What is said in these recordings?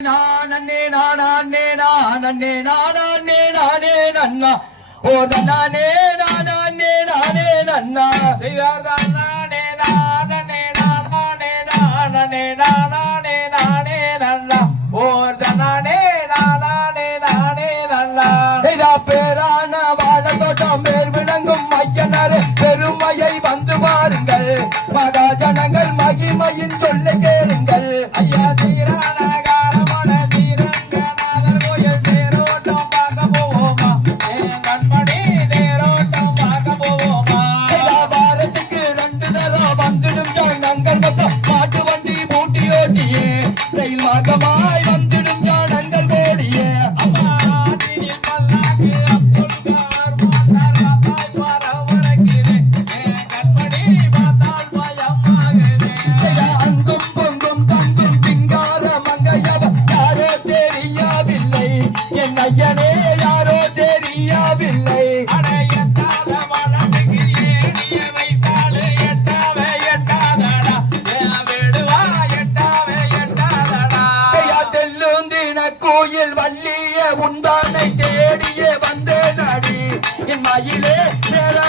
நானே நானே நானே நானே நானே நன்னா ஓ தன்னானே நானே நானே நன்னா செய்தார் தான் பையனே யாரோ தெரியவில்லை. கோயில் வள்ளிய உண்டானை தேடிய வந்தேன் அடி என் மயிலே நேரா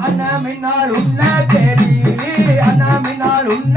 அண்ணா மின்னால் உன்ன தேடி. அண்ணா மின்னால் உன்ன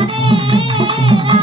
Thank you.